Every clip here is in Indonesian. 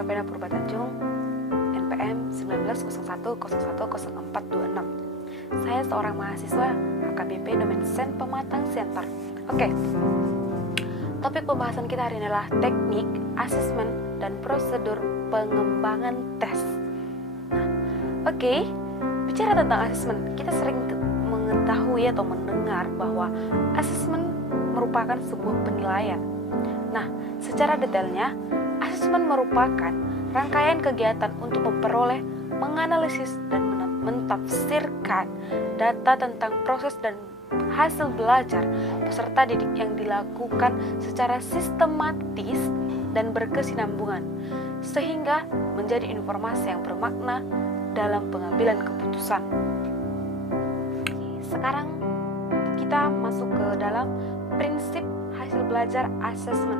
adalah Pena Purba Tanjung, NPM 1901010426. Saya seorang mahasiswa HKBP Domain Desain Pematang Siantar. Oke. Topik pembahasan kita hari ini adalah teknik, asesmen, dan prosedur pengembangan tes. Bicara tentang asesmen, kita sering mengetahui atau mendengar bahwa asesmen merupakan sebuah penilaian. Nah, secara detailnya, asesmen merupakan rangkaian kegiatan untuk memperoleh, menganalisis, dan mentafsirkan data tentang proses dan hasil belajar peserta didik yang dilakukan secara sistematis dan berkesinambungan, sehingga menjadi informasi yang bermakna dalam pengambilan keputusan. Sekarang kita masuk ke dalam prinsip hasil belajar asesmen.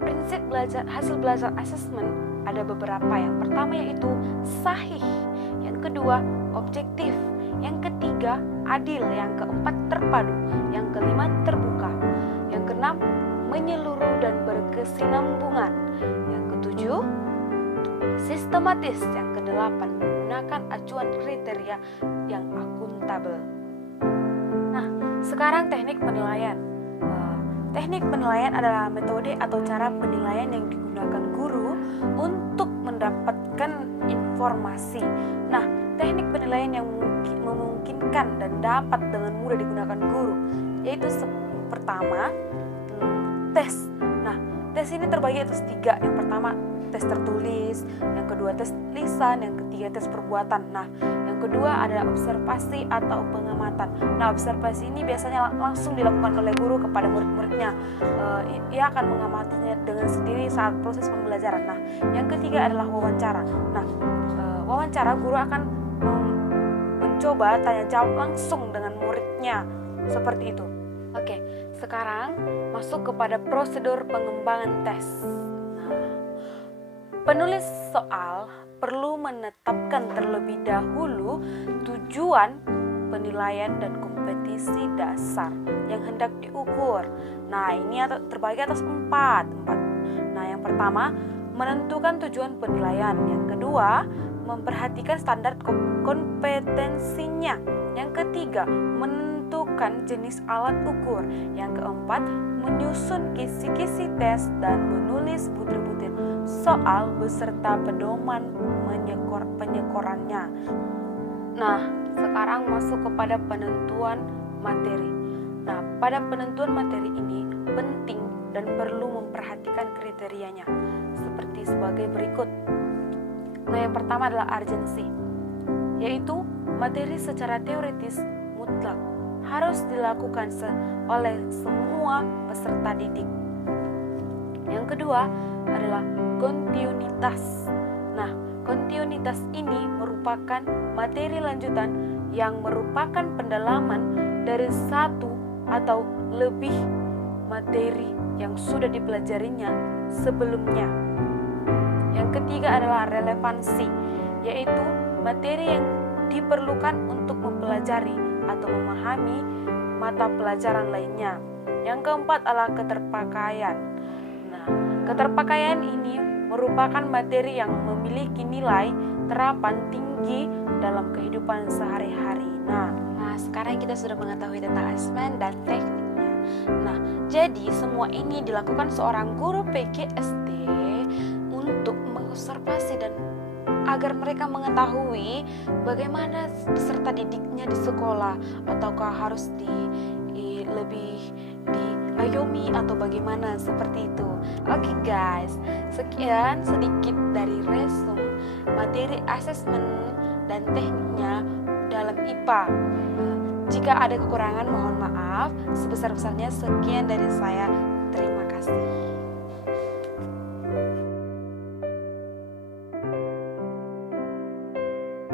Prinsip hasil belajar asesmen ada beberapa. Yang pertama yaitu sahih, yang kedua objektif, yang ketiga adil, yang keempat terpadu, yang kelima terbuka, yang keenam menyeluruh dan berkesinambungan, yang ketujuh sistematis, yang kedelapan menggunakan acuan kriteria yang akuntabel. Nah, sekarang teknik penilaian. Teknik penilaian adalah metode atau cara penilaian yang digunakan guru untuk mendapatkan informasi. Nah, teknik penilaian yang memungkinkan dan dapat dengan mudah digunakan guru yaitu pertama, tes. Nah, tes ini terbagi atas 3. Yang pertama, tes tertulis, yang kedua tes lisan, yang ketiga tes perbuatan. Nah, yang kedua adalah observasi atau pengamatan. Nah, observasi ini biasanya langsung dilakukan oleh guru kepada murid-muridnya. Ia akan mengamatinya dengan sendiri saat proses pembelajaran. Nah, yang ketiga adalah wawancara. Nah, wawancara guru akan mencoba tanya jawab langsung dengan muridnya, seperti itu. Oke, sekarang masuk kepada prosedur pengembangan tes. Penulis soal perlu menetapkan terlebih dahulu tujuan penilaian dan kompetisi dasar yang hendak diukur. Nah, ini terbagi atas 4. Nah, yang pertama, menentukan tujuan penilaian. Yang kedua, memperhatikan standar kompetensinya. Yang ketiga, menentukan jenis alat ukur. Yang keempat, menyusun kisi-kisi tes dan menulis butir-butir soal beserta pedoman penyekorannya. Nah, sekarang masuk kepada penentuan materi. Nah, pada penentuan materi ini penting dan perlu memperhatikan kriterianya seperti sebagai berikut. Nah, yang pertama adalah urgensi, yaitu materi secara teoritis mutlak harus dilakukan oleh semua peserta didik. Yang kedua adalah kontinuitas. Nah, kontinuitas ini merupakan materi lanjutan yang merupakan pendalaman dari satu atau lebih materi yang sudah dipelajarinya sebelumnya. Yang ketiga adalah relevansi, yaitu materi yang diperlukan untuk mempelajari atau memahami mata pelajaran lainnya. Yang keempat adalah keterpakaian. Nah, keterpakaian ini merupakan materi yang memiliki nilai terapan tinggi dalam kehidupan sehari-hari. Nah, sekarang kita sudah mengetahui tentang asesmen dan tekniknya. Nah, jadi semua ini dilakukan seorang guru PGSD untuk mengobservasi dan agar mereka mengetahui bagaimana peserta didiknya di sekolah, ataukah harus lebih diayomi atau bagaimana, seperti itu. Oke guys, sekian sedikit dari resume materi asesmen dan tekniknya dalam IPA. Jika ada kekurangan mohon maaf. Sebesar-besarnya sekian dari saya. Terima kasih.